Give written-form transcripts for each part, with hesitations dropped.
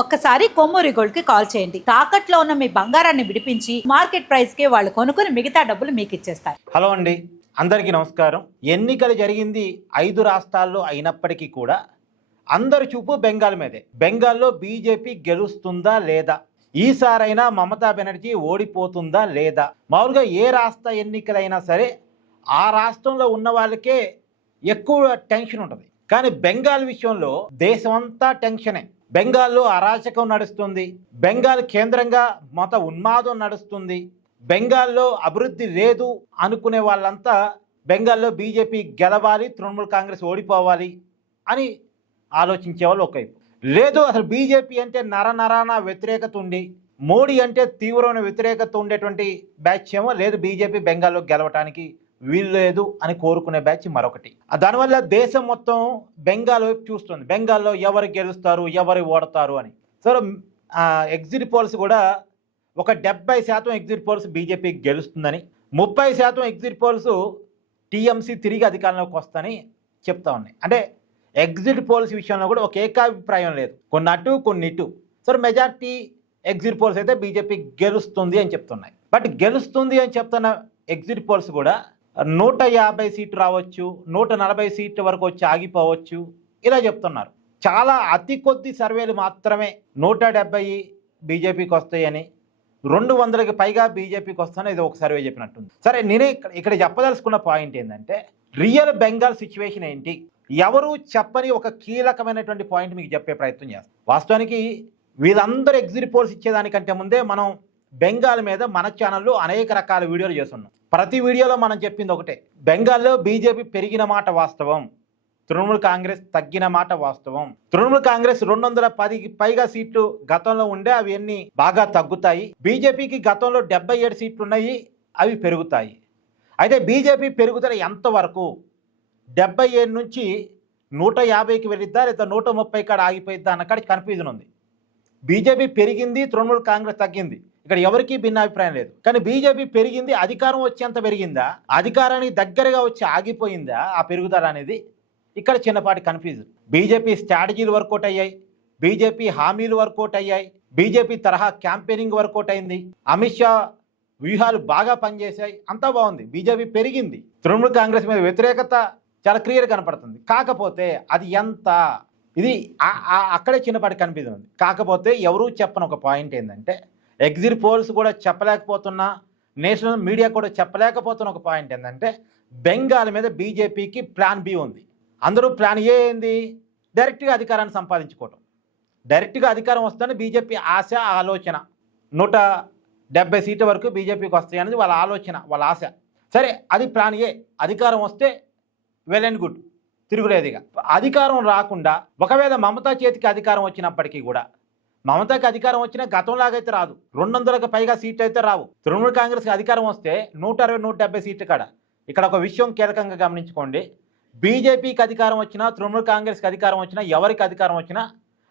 ఒక్కసారి కొమ్మూరి గోల్డ్ కి కాల్ చేయండి. తాకట్లో ఉన్న మీ బంగారాన్ని విడిపించి మార్కెట్ ప్రైస్ కి వాళ్ళు కొనుక్కుని మిగతా డబ్బులు మీకు ఇచ్చేస్తారు. హలో అండి, అందరికీ నమస్కారం. ఎన్నికలు జరిగింది 5 రాష్ట్రాల్లో అయినప్పటికీ కూడా అందరి చూపు బెంగాల్ మీదే. బెంగాల్లో బీజేపీ గెలుస్తుందా లేదా, ఈసారైనా మమతా బెనర్జీ ఓడిపోతుందా లేదా. మామూలుగా ఏ రాష్ట్ర ఎన్నికలైనా సరే ఆ రాష్ట్రంలో ఉన్న వాళ్ళకే ఎక్కువ టెన్షన్ ఉంటుంది. కానీ బెంగాల్ విషయంలో దేశమంతా టెన్షనే. బెంగాల్లో అరాచకం నడుస్తుంది, బెంగాల్ కేంద్రంగా మత ఉన్మాదం నడుస్తుంది, బెంగాల్లో అభివృద్ధి లేదు అనుకునే వాళ్ళంతా బెంగాల్లో బీజేపీ గెలవాలి, తృణమూల్ కాంగ్రెస్ ఓడిపోవాలి అని ఆలోచించే వాళ్ళు ఒకవైపు. లేదు, అసలు బీజేపీ అంటే నరనరాన వ్యతిరేకత ఉండి మోడీ అంటే తీవ్రమైన వ్యతిరేకత ఉండేటువంటి బ్యాచ్ ఏమో లేదు, బీజేపీ బెంగాల్లో గెలవటానికి వీలు లేదు అని కోరుకునే బ్యాచ్ మరొకటి. దానివల్ల దేశం మొత్తం బెంగాల్ వైపు చూస్తుంది, బెంగాల్లో ఎవరు గెలుస్తారు ఎవరు ఓడతారు అని. సో ఎగ్జిట్ పోల్స్ కూడా ఒక 70% ఎగ్జిట్ పోల్స్ బీజేపీ గెలుస్తుందని, 30% ఎగ్జిట్ పోల్స్ టీఎంసీ తిరిగి అధికారంలోకి వస్తాయని చెప్తా ఉన్నాయి. అంటే ఎగ్జిట్ పోల్స్ విషయంలో కూడా ఒక ఏకాభిప్రాయం లేదు, కొన్ని అటు కొన్ని ఇటు. సో మెజార్టీ ఎగ్జిట్ పోల్స్ అయితే బీజేపీ గెలుస్తుంది అని చెప్తున్నాయి. బట్ గెలుస్తుంది అని చెప్తున్న ఎగ్జిట్ పోల్స్ కూడా 150 సీట్లు రావచ్చు, 140 సీట్ల వరకు వచ్చి ఆగిపోవచ్చు ఇలా చెప్తున్నారు. చాలా అతి కొద్ది సర్వేలు మాత్రమే 170 బీజేపీకి వస్తాయని, 200కి పైగా బీజేపీకి వస్తాయని ఇది ఒక సర్వే చెప్పినట్టుంది. సరే, నేనే ఇక్కడ చెప్పదలుచుకున్న పాయింట్ ఏంటంటే రియల్ బెంగాల్ సిచ్యువేషన్ ఏంటి, ఎవరు చెప్పని ఒక కీలకమైనటువంటి పాయింట్ మీకు చెప్పే ప్రయత్నం చేస్తాం. వాస్తవానికి వీళ్ళందరూ ఎగ్జిట్ పోల్స్ ఇచ్చేదానికంటే ముందే మనం బెంగాల్ మీద మన ఛానల్లో అనేక రకాల వీడియోలు చేస్తున్నాం. ప్రతి వీడియోలో మనం చెప్పింది ఒకటే, బెంగాల్లో బీజేపీ పెరిగిన మాట వాస్తవం, తృణమూల్ కాంగ్రెస్ తగ్గిన మాట వాస్తవం. తృణమూల్ కాంగ్రెస్ 210కి పైగా సీట్లు గతంలో ఉండే, అవి అన్ని బాగా తగ్గుతాయి. బీజేపీకి గతంలో 77 సీట్లు ఉన్నాయి, అవి పెరుగుతాయి. అయితే బీజేపీ పెరుగుదల ఎంతవరకు, 77 నుంచి 150కి వెళ్ళిద్దా లేదా 130 కాడ ఆగిపోయిద్దా అన్నకాడ కన్ఫ్యూజన్ ఉంది. బీజేపీ పెరిగింది, తృణమూల్ కాంగ్రెస్ తగ్గింది, ఇక్కడ ఎవరికీ భిన్నాభిప్రాయం లేదు. కానీ బీజేపీ పెరిగింది, అధికారం వచ్చేంత పెరిగిందా, అధికారానికి దగ్గరగా వచ్చి ఆగిపోయిందా ఆ పెరుగుదల అనేది, ఇక్కడ చిన్నపాటి కన్ఫ్యూజన్. బీజేపీ స్ట్రాటజీలు వర్కౌట్ అయ్యాయి, బీజేపీ హామీలు వర్కౌట్ అయ్యాయి, బీజేపీ తరహా క్యాంపెయినింగ్ వర్కౌట్ అయింది, అమిత్ షా వ్యూహాలు బాగా పనిచేశాయి, అంతా బాగుంది. బీజేపీ పెరిగింది, తృణమూల్ కాంగ్రెస్ మీద వ్యతిరేకత చాలా క్లియర్ కనపడుతుంది. కాకపోతే అది ఎంత, ఇది అక్కడే చిన్నపాటి కన్ఫ్యూజన్ ఉంది. కాకపోతే ఎవరూ చెప్పని ఒక పాయింట్ ఏంటంటే, ఎగ్జిట్ పోల్స్ కూడా చెప్పలేకపోతున్నా, నేషనల్ మీడియా కూడా చెప్పలేకపోతున్న ఒక పాయింట్ ఏంటంటే, బెంగాల్ మీద బీజేపీకి ప్లాన్ బి ఉంది. అందరూ ప్లాన్ ఏ ఏంది, డైరెక్ట్గా అధికారాన్ని సంపాదించుకోవటం. డైరెక్ట్గా అధికారం వస్తుందని బీజేపీ ఆశ, ఆలోచన. 170 సీట్ల వరకు బీజేపీకి వస్తాయి అనేది వాళ్ళ ఆలోచన, వాళ్ళ ఆశ. సరే, అది ప్లాన్ ఏ. అధికారం వస్తే వెల్ అండ్ గుడ్, తిరుగులేదుగా. అధికారం రాకుండా ఒకవేళ మమతా చేతికి అధికారం వచ్చినప్పటికీ కూడా, మమతాకి అధికారం వచ్చినా గతంలాగైతే రాదు, 200కి పైగా సీట్లు అయితే రావు. తృణమూల్ కాంగ్రెస్కి అధికారం వస్తే 160, 170 సీట్లు కాడ. ఇక్కడ ఒక విషయం కీలకంగా గమనించుకోండి, బీజేపీకి అధికారం వచ్చినా, తృణమూల్ కాంగ్రెస్కి అధికారం వచ్చినా, ఎవరికి అధికారం వచ్చినా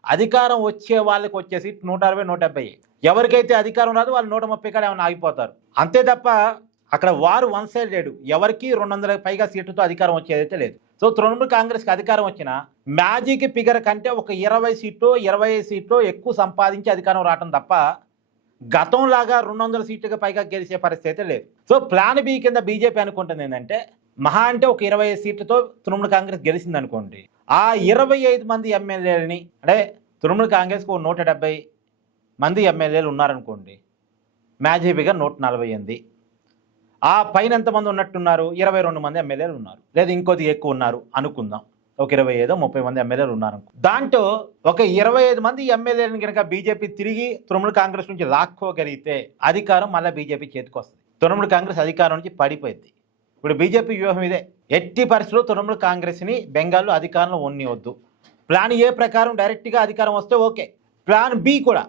అధికారం వచ్చే వాళ్ళకి వచ్చే సీట్లు 160, 170. ఎవరికైతే అధికారం రాదు వాళ్ళు 130 కాడ ఏమైనా ఆగిపోతారు, అంతే తప్ప అక్కడ వారు వన్ సైడ్ లేడు. ఎవరికి 200కి పైగా సీట్లతో అధికారం వచ్చేదైతే లేదు. సో తృణమూల్ కాంగ్రెస్కి అధికారం వచ్చిన మ్యాజిక్ ఫిగర్ కంటే ఒక 20 సీట్లు 25 సీట్లు ఎక్కువ సంపాదించి అధికారం రావటం తప్ప గతంలాగా 200 సీట్లకు పైగా గెలిచే పరిస్థితి అయితే లేదు. సో ప్లాన్ బి కింద బీజేపీ అనుకుంటుంది ఏంటంటే, మహా అంటే ఒక 25 సీట్లతో తృణమూల్ కాంగ్రెస్ గెలిచింది అనుకోండి, ఆ 25 మంది ఎమ్మెల్యేలని, అంటే తృణమూల్ కాంగ్రెస్కు 170 మంది ఎమ్మెల్యేలు ఉన్నారనుకోండి, మ్యాజిక్ ఫిగర్ 148. ఆ పైన ఎంతమంది ఉన్నట్టున్నారు, 22 మంది ఎమ్మెల్యేలు ఉన్నారు, లేదా ఇంకొద్ది ఎక్కువ ఉన్నారు అనుకుందాం, ఒక 25, 30 మంది ఎమ్మెల్యేలు ఉన్నారు. దాంట్లో ఒక 25 మంది ఎమ్మెల్యేలను కనుక బీజేపీ తిరిగి తృణమూల్ కాంగ్రెస్ నుంచి లాక్కోగలిగితే అధికారం మళ్ళీ బీజేపీ చేతికి వస్తుంది. తృణమూల్ కాంగ్రెస్ అధికారం నుంచి పడిపోయింది. ఇప్పుడు బీజేపీ వ్యూహం ఇదే, ఎట్టి పరిస్థితుల్లో తృణమూల్ కాంగ్రెస్ని బెంగాల్లో అధికారంలో ఉండనివద్దు. ప్లాన్ ఏ ప్రకారం డైరెక్ట్గా అధికారం వస్తే ఓకే. ప్లాన్ బి కూడా,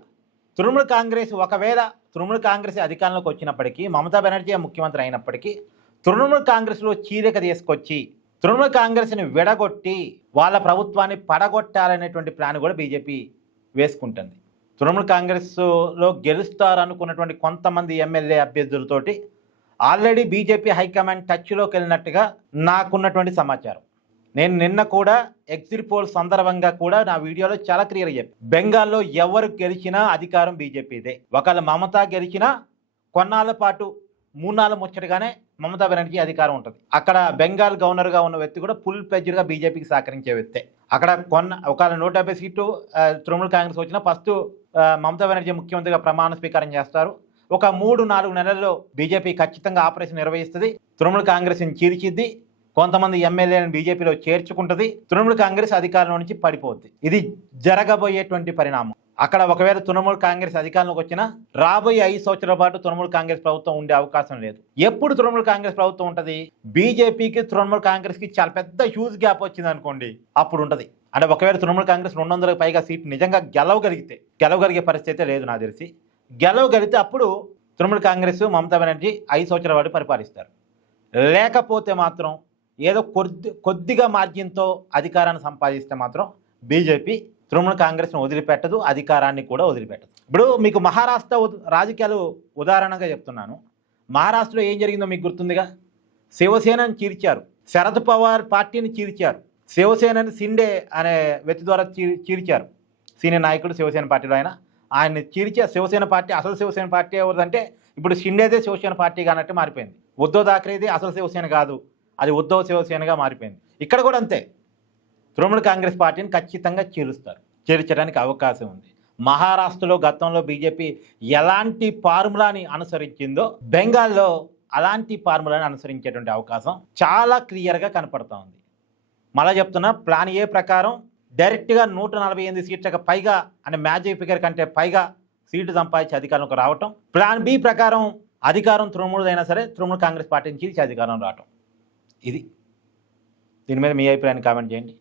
తృణమూల్ కాంగ్రెస్ ఒకవేళ తృణమూల్ కాంగ్రెస్ అధికారంలోకి వచ్చినప్పటికీ, మమతా బెనర్జీ ముఖ్యమంత్రి అయినప్పటికీ, తృణమూల్ కాంగ్రెస్లో చీలిక తీసుకొచ్చి తృణమూల్ కాంగ్రెస్ని విడగొట్టి వాళ్ళ ప్రభుత్వాన్ని పడగొట్టాలనేటువంటి ప్లాన్ కూడా బీజేపీ వేసుకుంటుంది. తృణమూల్ కాంగ్రెస్లో గెలుస్తారనుకున్నటువంటి కొంతమంది ఎమ్మెల్యే అభ్యర్థులతోటి ఆల్రెడీ బీజేపీ హైకమాండ్ టచ్లోకి వెళ్ళినట్టుగా నాకున్నటువంటి సమాచారం. నేను నిన్న కూడా ఎగ్జిట్ పోల్ సందర్భంగా కూడా నా వీడియోలో చాలా క్లియర్గా చెప్పాను. బెంగాల్లో ఎవరు గెలిచినా అధికారం బీజేపీదే. ఒకవేళ మమతా గెలిచినా కొన్నాళ్ళ పాటు 3 నాళ్ళ ముచ్చటగానే మమతా బెనర్జీ అధికారం ఉంటుంది. అక్కడ బెంగాల్ గవర్నర్గా ఉన్న వ్యక్తి కూడా ఫుల్ ప్లెడ్జ్డ్గా బీజేపీకి సహకరించే వ్యక్తే. అక్కడ ఒకవేళ 170 సీట్లు తృణమూల్ కాంగ్రెస్ వచ్చినా ఫస్ట్ మమతా బెనర్జీ ముఖ్యమంత్రిగా ప్రమాణ స్వీకారం చేస్తారు. ఒక 3-4 నెలల్లో బీజేపీ ఖచ్చితంగా ఆపరేషన్ నిర్వహిస్తుంది. తృణమూల్ కాంగ్రెస్ని చీల్చిద్ది, కొంతమంది ఎమ్మెల్యేలను బీజేపీలో చేర్చుకుంటుంది, తృణమూల్ కాంగ్రెస్ అధికారం నుంచి పడిపోద్ది. ఇది జరగబోయేటువంటి పరిణామం. అక్కడ ఒకవేళ తృణమూల్ కాంగ్రెస్ అధికారంలోకి వచ్చినా రాబోయే 5 సంవత్సరాల పాటు తృణమూల్ కాంగ్రెస్ ప్రభుత్వం ఉండే అవకాశం లేదు. ఎప్పుడు తృణమూల్ కాంగ్రెస్ ప్రభుత్వం ఉంటుంది? బీజేపీకి తృణమూల్ కాంగ్రెస్కి చాలా పెద్ద హ్యూజ్ గ్యాప్ వచ్చింది అనుకోండి, అప్పుడు ఉంటుంది. అంటే ఒకవేళ తృణమూల్ కాంగ్రెస్ 200కి పైగా సీట్లు నిజంగా గెలవగలిగే పరిస్థితి లేదు నాకు తెలిసి. గెలవగలిగితే అప్పుడు తృణమూల్ కాంగ్రెస్ మమతా బెనర్జీ 5 సంవత్సరాల పాటు పరిపాలిస్తారు. లేకపోతే మాత్రం ఏదో కొద్దిగా మార్జిన్తో అధికారాన్ని సంపాదిస్తే మాత్రం బీజేపీ తృణమూల్ కాంగ్రెస్ను వదిలిపెట్టదు, అధికారాన్ని కూడా వదిలిపెట్టదు. ఇప్పుడు మీకు మహారాష్ట్ర రాజకీయాలు ఉదాహరణగా చెప్తున్నాను. మహారాష్ట్రలో ఏం జరిగిందో మీకు గుర్తుందిగా. శివసేనని చీల్చారు, శరద్ పవార్ పార్టీని చీల్చారు, శివసేనని సిండే అనే వ్యక్తి ద్వారా చీల్చారు. సీనియర్ నాయకుడు శివసేన పార్టీలో ఆయన్ని చీల్చారు. శివసేన పార్టీ అసలు శివసేన పార్టీ ఎవరిదంటే ఇప్పుడు షిండేదే శివసేన పార్టీగా అన్నట్టు మారిపోయింది. ఉద్ధవ్ థాకరేది అసలు శివసేన కాదు, అది ఉద్ధవ్ శివసేనగా మారిపోయింది. ఇక్కడ కూడా అంతే. తృణమూల్ కాంగ్రెస్ పార్టీని ఖచ్చితంగా చేర్చడానికి అవకాశం ఉంది. మహారాష్ట్రలో గతంలో బీజేపీ ఎలాంటి ఫార్ములాని అనుసరించిందో బెంగాల్లో అలాంటి ఫార్ములాని అనుసరించేటువంటి అవకాశం చాలా క్లియర్గా కనపడుతూ ఉంది. మళ్ళీ చెప్తున్నా, ప్లాన్ ఏ ప్రకారం డైరెక్ట్గా 148 సీట్లకు పైగా అంటే మ్యాజిక్ ఫిగర్ కంటే పైగా సీటు సంపాదించి అధికారంలోకి రావటం. ప్లాన్ బి ప్రకారం అధికారం తృణమూల్ అయినా సరే తృణమూల్ కాంగ్రెస్ పార్టీ నుంచి అధికారం రావటం. ఇది దీని మీద మీ అభిప్రాయాన్ని కామెంట్ చేయండి.